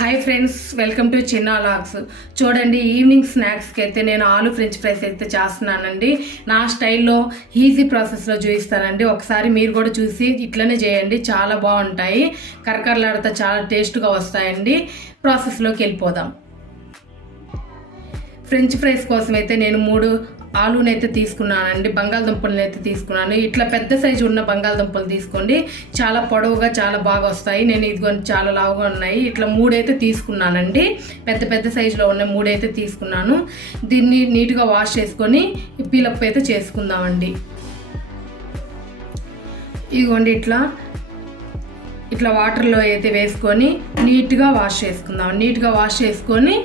Hi friends, welcome to చిన్న logs. చూడండి, evening స్నాక్స్కి అయితే నేను ఆలు ఫ్రెంచ్ ఫ్రైస్ అయితే చేస్తున్నానండి. నా స్టైల్లో ఈజీ ప్రాసెస్లో చూపిస్తానండి. ఒకసారి మీరు కూడా చూసి ఇట్లనే చేయండి, చాలా బాగుంటాయి. కరకరలాడితే చాలా టేస్ట్గా వస్తాయండి. ప్రాసెస్లోకి వెళ్ళిపోదాం. ఫ్రెంచ్ ఫ్రైస్ కోసం అయితే నేను 3 ఆలూనైతే తీసుకున్నానండి. బంగాళదుంపలను అయితే తీసుకున్నాను. ఇట్లా పెద్ద సైజు ఉన్న బంగాళదుంపలు తీసుకోండి, చాలా పొడవుగా చాలా బాగా వస్తాయి. నేను ఇదిగో చాలా లావుగా ఉన్నాయి. ఇట్లా 3 అయితే తీసుకున్నానండి. పెద్ద పెద్ద సైజులో ఉన్న 3 అయితే తీసుకున్నాను. దీన్ని నీట్గా వాష్ చేసుకొని పీలప్ అయితే చేసుకుందామండి. ఇదిగోండి ఇట్లా వాటర్లో అయితే వేసుకొని నీట్గా వాష్ చేసుకుందాం. నీట్గా వాష్ చేసుకొని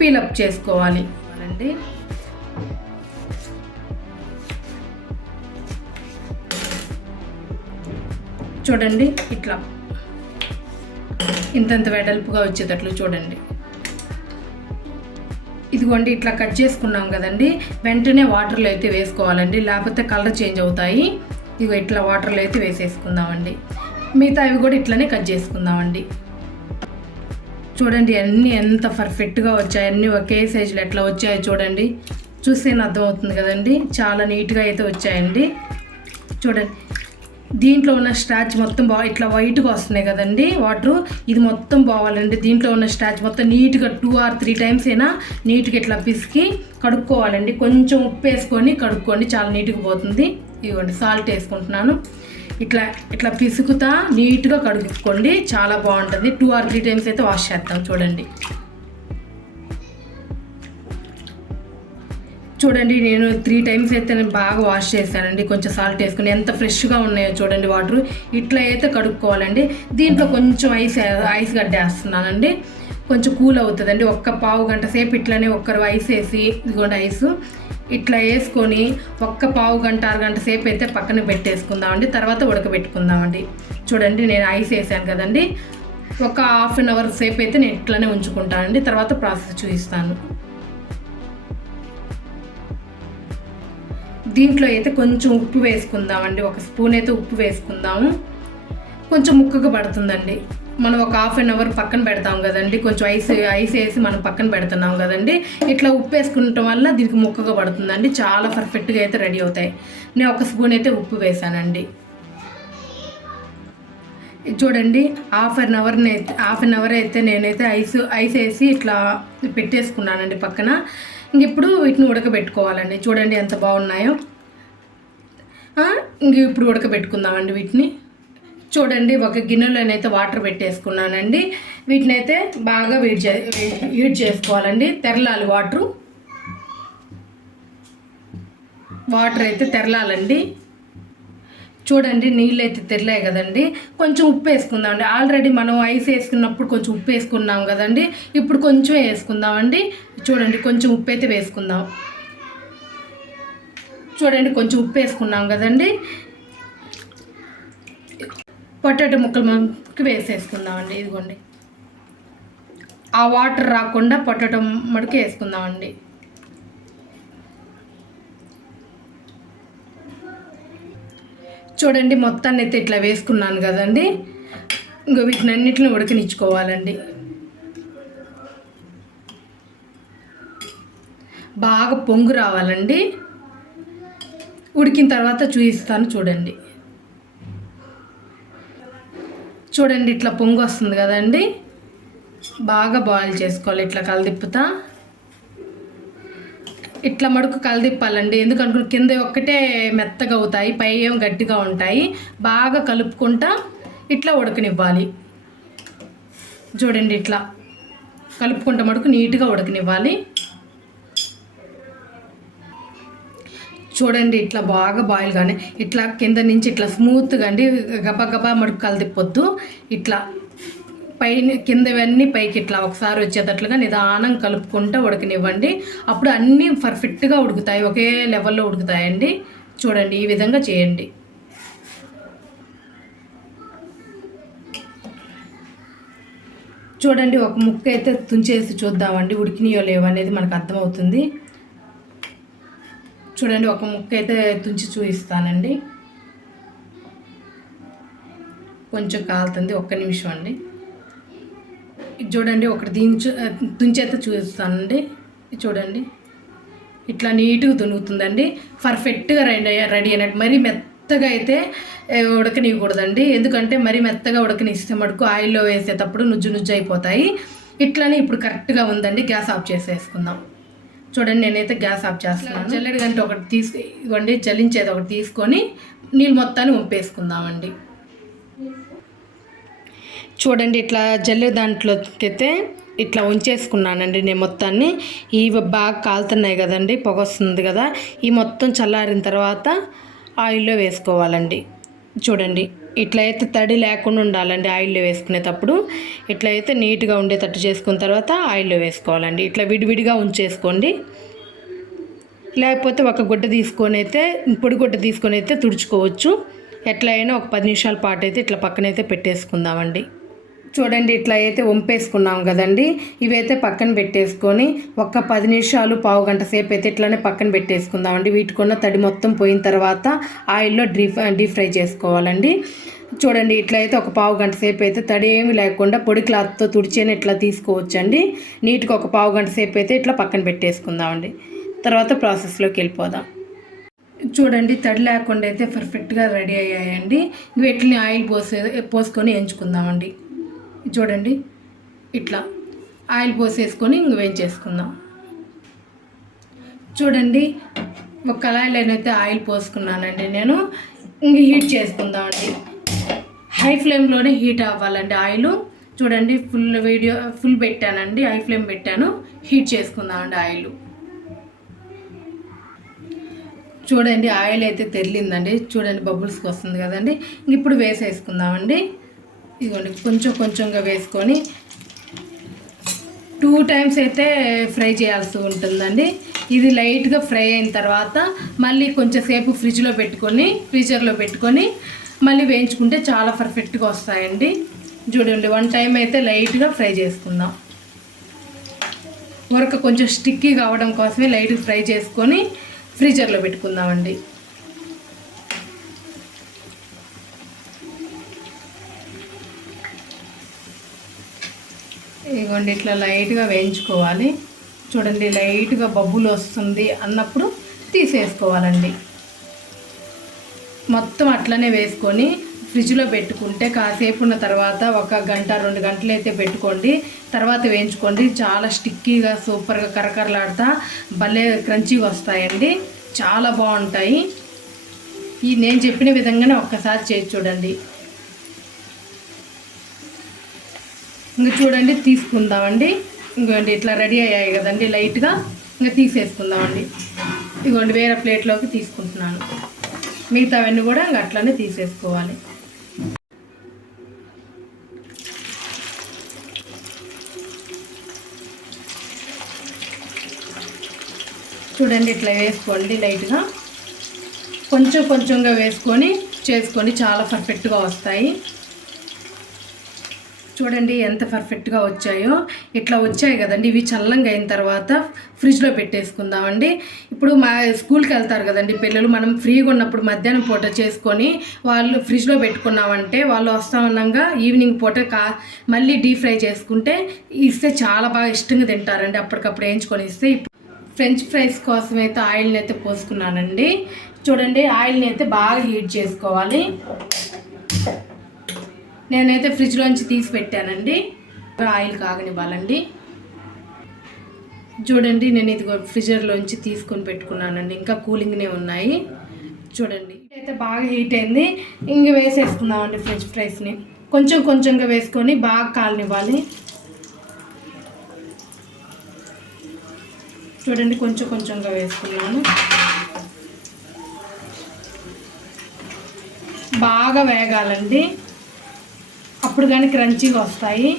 పీలప్ చేసుకోవాలి అండి. చూడండి, ఇట్లా ఇంతంత వెడల్పుగా వచ్చేటట్లు చూడండి. ఇదిగోండి, ఇట్లా కట్ చేసుకున్నాం కదండి, వెంటనే వాటర్లో అయితే వేసుకోవాలండి, లేకపోతే కలర్ చేంజ్ అవుతాయి. ఇదిగో ఇట్లా వాటర్లో అయితే వేసేసుకుందామండి. మిగతా అవి కూడా ఇట్లనే కట్ చేసుకుందామండి. చూడండి, అన్నీ ఎంత పర్ఫెక్ట్గా వచ్చాయి, అన్నీ ఒకే సైజులో ఎట్లా వచ్చాయో చూడండి. చూస్తేనే అర్థమవుతుంది కదండి, చాలా నీట్గా అయితే వచ్చాయండి. చూడండి, దీంట్లో ఉన్న స్టార్చ్ మొత్తం ఇట్లా వైట్గా వస్తున్నాయి కదండి వాటరు, ఇది మొత్తం పోవాలండి. దీంట్లో ఉన్న స్టార్చ్ మొత్తం నీట్గా 2 or 3 times అయినా నీట్గా ఇట్లా పిసికి కడుక్కోవాలండి. కొంచెం ఉప్పు వేసుకొని కడుక్కోండి, చాలా నీట్గా పోతుంది. ఇవ్వండి, సాల్ట్ వేసుకుంటున్నాను. ఇట్లా పిసుకుతా నీట్గా కడుక్కోండి, చాలా బాగుంటుంది. 2 or 3 times అయితే వాష్ చేస్తాం. చూడండి, నేను 3 times అయితే బాగా వాష్ చేశానండి. కొంచెం సాల్ట్ వేసుకుని ఎంత ఫ్రెష్గా ఉన్నాయో చూడండి వాటర్. ఇట్లా అయితే కడుక్కోవాలండి. దీంట్లో కొంచెం ఐస్ గడ్డ వేస్తున్నానండి, కొంచెం కూల్ అవుతుందండి. ఒక్క పావు గంట సేపు ఇట్లనే ఐస్ వేసి, ఇదిగోండి ఐస్ ఇట్లా వేసుకొని ఒక్క పావు గంట అరగంట సేపు అయితే పక్కన పెట్టేసుకుందామండి. తర్వాత ఉడకబెట్టుకుందామండి. చూడండి, నేను ఐస్ వేసాను కదండి, ఒక 1/2 hour సేపు అయితే నేను ఇట్లనే ఉంచుకుంటానండి. తర్వాత ప్రాసెస్ చూపిస్తాను. దీంట్లో అయితే కొంచెం ఉప్పు వేసుకుందామండి. 1 స్పూన్ అయితే ఉప్పు వేసుకుందాము. కొంచెం ముక్కగా పడుతుందండి. మనం ఒక 1/2 hour పక్కన పెడతాం కదండి, కొంచెం ఐస్ వేసి మనం పక్కన పెడుతున్నాం కదండి. ఇట్లా ఉప్పు వేసుకుంటాం వల్ల దీనికి ముక్కగా పడుతుందండి. చాలా పర్ఫెక్ట్గా అయితే రెడీ అవుతాయి. నేను 1 స్పూన్ అయితే ఉప్పు వేసానండి. చూడండి, 1/2 hour అయితే నేనైతే ఐస్ వేసి ఇట్లా పెట్టేసుకున్నానండి పక్కన. ఇప్పుడు వీటిని ఉడకబెట్టుకోవాలండి. చూడండి ఎంత బాగున్నాయో. ఇప్పుడు ఉడకబెట్టుకుందామండి వీటిని. చూడండి, ఒక గిన్నెలోనైతే వాటర్ పెట్టేసుకున్నానండి. వీటిని అయితే బాగా హీట్ చేసుకోవాలండి. తెరలాలి వాటర్ అయితే తెరలాలండి. చూడండి, నీళ్ళు అయితే తెరలాయి కదండి. కొంచెం ఉప్పు వేసుకుందామండి. ఆల్రెడీ మనం ఐస్ వేసుకున్నప్పుడు కొంచెం ఉప్పు వేసుకున్నాం కదండి, ఇప్పుడు కొంచెం వేసుకుందామండి. చూడండి, కొంచెం ఉప్పు అయితే వేసుకుందాం. చూడండి, కొంచెం ఉప్పు వేసుకున్నాం కదండి. పొటాటో ముక్కలు వేసేసుకుందామండి. ఇదిగోండి, ఆ వాటర్ రాకుండా పొటాటో ముక్కలు వేసుకుందామండి. చూడండి, మొత్తాన్ని అయితే ఇట్లా వేసుకున్నాను కదండి. ఇంకో వీటిని అన్నిటిని ఉడకనిచ్చుకోవాలండి. బాగా పొంగు రావాలండి. ఉడికిన తర్వాత చూపిస్తాను. చూడండి, ఇట్లా పొంగు వస్తుంది కదండి. బాగా బాయిల్ చేసుకోవాలి. ఇట్లా కలదిప్పుతా ఇట్లా మడుకు కలదిప్పాలండి. ఎందుకంటే కింద ఒక్కటే మెత్తగా అవుతాయి, పై ఏం గట్టిగా ఉంటాయి. బాగా కలుపుకుంటా ఇట్లా ఉడకనివ్వాలి. చూడండి, ఇట్లా కలుపుకుంటా మడుకు నీట్గా ఉడకనివ్వాలి. చూడండి, ఇట్లా బాగా బాయిల్ కానీ ఇట్లా కింద నుంచి ఇట్లా స్మూత్గా అండి, గబా మడుకు కలదిప్పొద్దు. ఇట్లా కిందవన్నీ పైకి ఇట్లా ఒకసారి వచ్చేటట్లుగా నిదానం కలుపుకుంటూ ఉడకనివ్వండి. అప్పుడు అన్నీ పర్ఫెక్ట్గా ఉడుకుతాయి, ఒకే లెవెల్లో ఉడుకుతాయండి. చూడండి, ఈ విధంగా చేయండి. చూడండి, ఒక ముక్క అయితే తుంచేసి చూద్దామండి, ఉడికినాయో లేవో అనేది మనకు అర్థమవుతుంది. చూడండి, ఒక ముక్క అయితే తుంచి చూపిస్తానండి. కొంచెం కాలుతుంది, 1 నిమిషం అండి. చూడండి ఒకటి తుంచేత చూపిస్తానండి. చూడండి ఇట్లా నీట్గా తునుగుతుందండి. పర్ఫెక్ట్గా రెడీ అయినట్టు. మరీ మెత్తగా అయితే ఉడకనివ్వకూడదండి, ఎందుకంటే మరీ మెత్తగా ఉడకనిస్తే మటుకు ఆయిల్లో వేసేటప్పుడు నుజ్జు నుజ్జు అయిపోతాయి. ఇట్లానే ఇప్పుడు కరెక్ట్గా ఉందండి. గ్యాస్ ఆఫ్ చేసేసుకుందాం. చూడండి నేనైతే గ్యాస్ ఆఫ్ చేస్తున్నాను. జల్లెడ గంట ఒకటి ఇవ్వండి, జల్లించేది ఒకటి తీసుకొని నీళ్ళు మొత్తాన్ని వంపేసుకుందామండి. చూడండి ఇట్లా జల్లెడ దాంట్లోకైతే ఇట్లా ఉంచేసుకున్నానండి నేను మొత్తాన్ని. ఇవి బాగా కాలుతున్నాయి కదండి, పొగ వస్తుంది కదా. ఈ మొత్తం చల్లారిన తర్వాత ఆయిల్లో వేసుకోవాలండి. చూడండి ఇట్లయితే తడి లేకుండా ఉండాలండి ఆయిల్లో వేసుకునేటప్పుడు. ఇట్లయితే నీట్గా ఉండేటట్టు చేసుకున్న తర్వాత ఆయిల్లో వేసుకోవాలండి. ఇట్లా విడివిడిగా ఉంచేసుకోండి, లేకపోతే ఒక గుడ్డ తీసుకొని అయితే పొడి గుడ్డ తీసుకొని అయితే తుడుచుకోవచ్చు. ఎట్లయినా ఒక 10 నిమిషాల పాటు అయితే ఇట్లా పక్కనైతే పెట్టేసుకుందామండి. చూడండి ఇట్లా అయితే వంపేసుకున్నాం కదండి. ఇవైతే పక్కన పెట్టేసుకొని ఒక 10 నిమిషాలు పావు గంట సేపు అయితే ఇట్లానే పక్కన పెట్టేసుకుందామండి. వీటికున్న తడి మొత్తం పోయిన తర్వాత ఆయిల్లో డీప్ ఫ్రై చేసుకోవాలండి. చూడండి ఇట్లయితే ఒక పావు గంట సేపు అయితే తడి ఏమి లేకుండా పొడి క్లాత్తో తుడిచేని ఇట్లా తీసుకోవచ్చండి. నీట్గా ఒక పావు గంట సేపు అయితే ఇట్లా పక్కన పెట్టేసుకుందామండి. తర్వాత ప్రాసెస్లోకి వెళ్ళిపోదాం. చూడండి తడి లేకుండా అయితే పర్ఫెక్ట్గా రెడీ అయ్యాయండి. వీటిని ఆయిల్ పోసుకొని ఎంచుకుందామండి. చూడండి ఇట్లా ఆయిల్ పోసేసుకొని ఇంక వేయించేసుకుందాం. చూడండి ఒక కళాయిలోనైతే ఆయిల్ పోసుకున్నానండి నేను. ఇంక హీట్ చేసుకుందామండి. హై ఫ్లేమ్లోనే హీట్ అవ్వాలండి ఆయిల్. చూడండి ఫుల్ పెట్టానండి, హై ఫ్లేమ్ పెట్టాను. హీట్ చేసుకుందామండి ఆయిల్. చూడండి ఆయిల్ అయితే తెరిలిందండి. చూడండి బబుల్స్కి వస్తుంది కదండి. ఇప్పుడు వేసేసుకుందామండి. ఇదిగోండి కొంచెంగా వేసుకొని 2 టైమ్స్ అయితే ఫ్రై చేయాల్సి ఉంటుందండి. ఇది లైట్గా ఫ్రై అయిన తర్వాత మళ్ళీ కొంచెంసేపు ఫ్రీజర్లో పెట్టుకొని మళ్ళీ వేయించుకుంటే చాలా పర్ఫెక్ట్గా వస్తాయండి. చూడండి 1 టైం అయితే లైట్గా ఫ్రై చేసుకుందాం. ఉరక కొంచెం స్టిక్కీ కావడం కోసమే లైట్గా ఫ్రై చేసుకొని ఫ్రీజర్లో పెట్టుకుందామండి. ఇదిగోండి ఇట్లా లైట్గా వేయించుకోవాలి. చూడండి లైట్గా బబ్బులు వస్తుంది అన్నప్పుడు తీసేసుకోవాలండి. మొత్తం అట్లనే వేసుకొని ఫ్రిడ్జ్లో పెట్టుకుంటే కాసేపు ఉన్న తర్వాత 1 గంట 2 గంటలు అయితే పెట్టుకోండి. తర్వాత వేయించుకోండి. చాలా స్టిక్కీగా సూపర్గా కరకరలాడుతా భలే క్రంచీగా వస్తాయండి. చాలా బాగుంటాయి. ఈ నేను చెప్పిన విధంగానే ఒక్కసారి చేసి చూడండి. ఇంకా చూడండి తీసుకుందామండి. ఇంకోండి ఇట్లా రెడీ అయ్యాయి కదండి లైట్గా. ఇంకా తీసేసుకుందామండి. ఇదిగోండి వేరే ప్లేట్లోకి తీసుకుంటున్నాను. మిగతావన్నీ కూడా ఇంకా అట్లనే తీసేసుకోవాలి. చూడండి ఇట్లా వేసుకోండి లైట్గా. కొంచెంగా వేసుకొని చేసుకోండి, చాలా పర్ఫెక్ట్గా వస్తాయి. చూడండి ఎంత పర్ఫెక్ట్గా వచ్చాయో. ఇట్లా వచ్చాయి కదండి. ఇవి చల్లంగా అయిన తర్వాత ఫ్రిడ్జ్లో పెట్టేసుకుందామండి. ఇప్పుడు స్కూల్కి వెళ్తారు కదండి పిల్లలు. మనం ఫ్రీగా ఉన్నప్పుడు మధ్యాహ్నం పూట చేసుకొని వాళ్ళు ఫ్రిడ్జ్లో పెట్టుకున్నామంటే వాళ్ళు వస్తామన్నాగా ఈవినింగ్ పూట మళ్ళీ డీప్ ఫ్రై చేసుకుంటే ఇస్తే చాలా బాగా ఇష్టంగా తింటారండి. అప్పటికప్పుడు వేయించుకొని ఇస్తే. ఫ్రెంచ్ ఫ్రైస్ కోసం అయితే ఆయిల్ని అయితే పోసుకున్నానండి. చూడండి ఆయిల్ని అయితే బాగా హీట్ చేసుకోవాలి. నేనైతే ఫ్రిడ్జ్లోంచి తీసి పెట్టానండి. ఆయిల్ కాగనివ్వాలండి. చూడండి నేను ఇది ఫ్రిడ్జర్లోంచి తీసుకొని పెట్టుకున్నానండి. ఇంకా కూలింగ్నే ఉన్నాయి. చూడండి అయితే బాగా హీట్ అయింది. ఇంక వేసేసుకుందామండి ఫ్రెంచ్ ఫ్రైస్ని. కొంచెంగా వేసుకొని బాగా కాలనివ్వాలి. చూడండి కొంచెంగా వేసుకున్నాను. బాగా వేగాలండి, అప్పుడు కానీ క్రంచీగా వస్తాయి.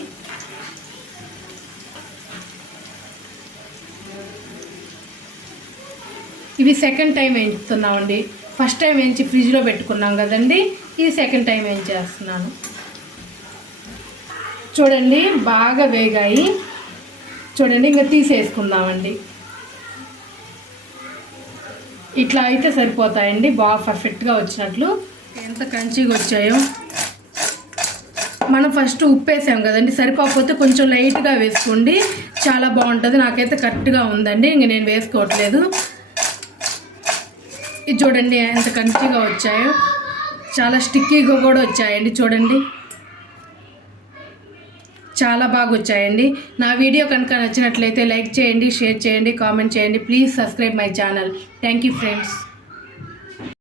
ఇవి సెకండ్ టైం వేయించుతున్నామండి. ఫస్ట్ టైం వేయించి ఫ్రిడ్జ్లో పెట్టుకున్నాం కదండి. ఇది సెకండ్ టైం వేయించేస్తున్నాను. చూడండి బాగా వేగాయి. చూడండి ఇంకా తీసేసుకుందామండి. ఇట్లా అయితే సరిపోతాయండి. బాగా పర్ఫెక్ట్గా వచ్చినట్లు. ఎంత క్రంచీగా వచ్చాయో. మనం ఫస్ట్ ఉప్పు వేసాం కదండి, సరిపోకపోతే కొంచెం లైట్గా వేసుకోండి, చాలా బాగుంటుంది. నాకైతే కరెక్ట్గా ఉందండి, ఇంక నేను వేసుకోవట్లేదు. ఇది చూడండి ఎంత కంచిగా వచ్చాయో, చాలా స్టిక్కీగా కూడా వచ్చాయండి. చూడండి చాలా బాగా వచ్చాయండి. నా వీడియో కనుక నచ్చినట్లయితే లైక్ చేయండి, షేర్ చేయండి, కామెంట్ చేయండి. Please subscribe my channel. Thank you friends.